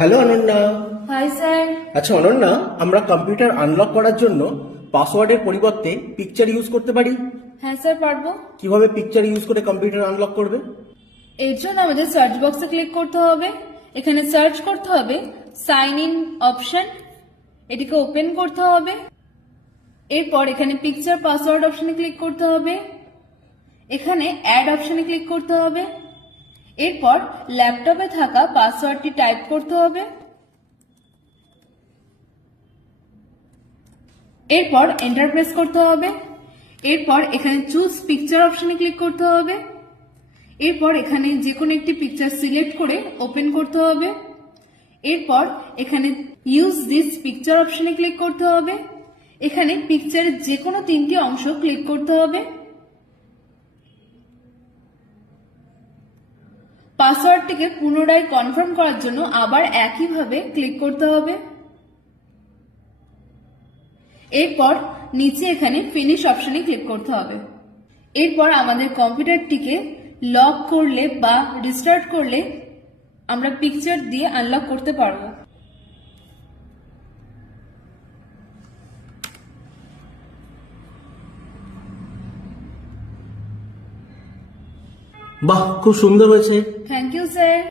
Hello Ananya. Hi sir. আচ্ছা অনন্যা, আমরা computer unlock করার জন্য পাসওয়ার্ডের পরিবর্তে পিকচার ইউজ করতে পারি। হ্যাঁ স্যার, পারবো। কিভাবে পিকচার ইউজ করে কম্পিউটার আনলক করবে? এর জন্য আমাদের সার্চ বক্সে ক্লিক করতে হবে। এখানে সার্চ করতে হবে সাইন ইন অপশন, এটিকে ওপেন করতে হবে। এরপর এখানে পিকচার পাসওয়ার্ড অপশনে ক্লিক করতে হবে। এখানে অ্যাড অপশনে ক্লিক করতে হবে। এরপর ল্যাপটপে থাকা পাসওয়ার্ডটি টাইপ করতে হবে। এরপর এন্টার প্রেস করতে হবে। এরপর এখানে চুজ পিকচার অপশনে ক্লিক করতে হবে। এরপর এখানে যে কোনো একটি পিকচার সিলেক্ট করে ওপেন করতে হবে। এরপর এখানে ইউজ দিস পিকচার অপশনে ক্লিক করতে হবে। এখানে পিকচারের যে কোনো তিনটি অংশ ক্লিক করতে হবে। পাসওয়ার্ডটিকে পুনরায় কনফার্ম করার জন্য আবার একইভাবে ক্লিক করতে হবে। এরপর নিচে এখানে ফিনিশ অপশনে ক্লিক করতে হবে। এরপর আমাদের কম্পিউটারটিকে লক করলে বা রিস্টার্ট করলে আমরা পিকচার দিয়ে আনলক করতে পারবো। বাহ, খুব সুন্দর হয়েছে। Thank you sir.